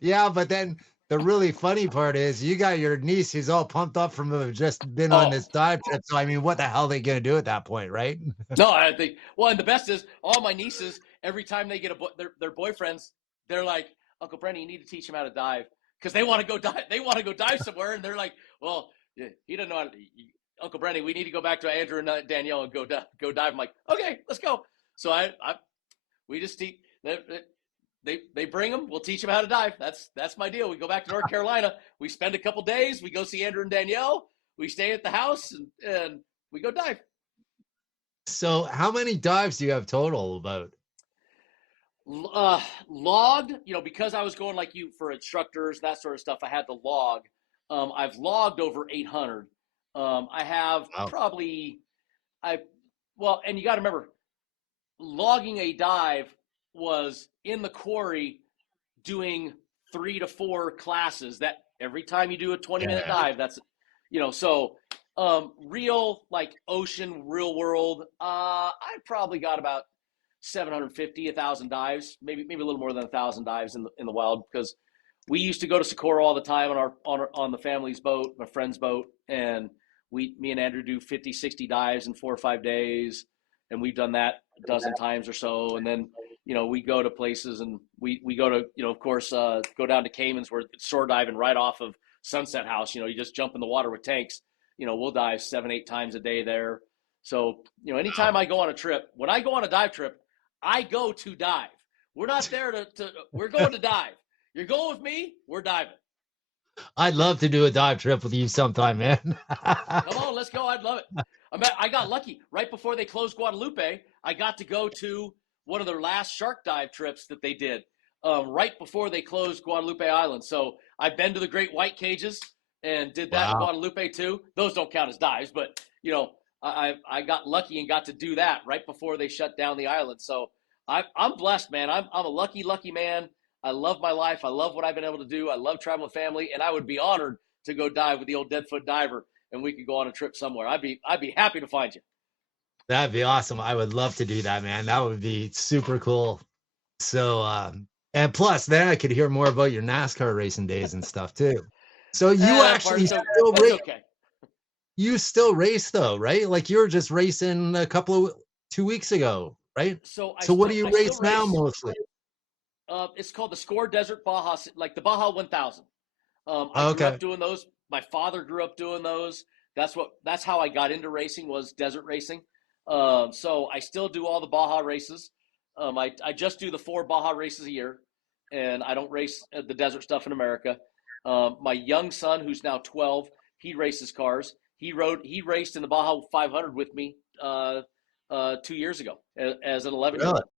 Yeah, but then the really funny part is you got your niece who's all pumped up from just been on Oh, this dive trip. So I mean, what the hell are they gonna do at that point, right? no, I think. Well, and the best is all my nieces. Every time they get their boyfriends, they're like, "Uncle Brenny, you need to teach him how to dive because they want to go dive. They want to go dive somewhere, and they're like, well, yeah, he doesn't know how to. Uncle Brenny, we need to go back to Andrew and Danielle and go dive. I'm like, okay, let's go. So we just teach. They bring them. We'll teach them how to dive. That's my deal. We go back to North Carolina. We spend a couple days. We go see Andrew and Danielle. We stay at the house and we go dive. So how many dives do you have total about? Logged, because I was going like you for instructors, that sort of stuff, I had to log. I've logged over 800. I have Wow. probably, I, well, and you got to remember, logging a dive was in the quarry doing 3 to 4 classes. That every time you do a 20-minute Yeah. dive, that's, so real like ocean, real world, I probably got about 750, 1,000 dives, maybe a little more than 1,000 dives in the wild because we used to go to Socorro all the time on the family's boat, my friend's boat, and me and Andrew do 50, 60 dives in 4 or 5 days, and we've done that a dozen times or so. And then we go to places and we go to of course go down to Caymans where it's sword diving right off of Sunset House. You just jump in the water with tanks. We'll dive 7, 8 times a day there. So anytime Wow. I go on a trip, when I go on a dive trip, I go to dive. We're not there we're going to dive. You're going with me, we're diving. I'd love to do a dive trip with you sometime, man. Come on, let's go. I'd love it. I got lucky. Right before they closed Guadalupe, I got to go to one of their last shark dive trips that they did right before they closed Guadalupe Island. So I've been to the Great White Cages and did that in Wow. Guadalupe too. Those don't count as dives, but I got lucky and got to do that right before they shut down the island. So I'm blessed, man. I'm a lucky man. I love my life. I love what I've been able to do. I love traveling with family, and I would be honored to go dive with the old Deadfoot diver, and we could go on a trip somewhere. I'd be happy to find you. That'd be awesome. I would love to do that, man. That would be super cool. So, and plus, then I could hear more about your NASCAR racing days and stuff too. So you That actually part's still that's race. okay. You still race though, right? Like you were just racing a couple of 2 weeks ago, right? So I So what do still you I still race now race. mostly? It's called the Score Desert Baja, like the Baja 1000. I grew Okay. up doing those. My father grew up doing those. That's how I got into racing was desert racing. So I still do all the Baja races. I just do the 4 Baja races a year, and I don't race the desert stuff in America. My young son, who's now 12, he races cars. He raced in the Baja 500 with me 2 years ago as an 11-year Really? old.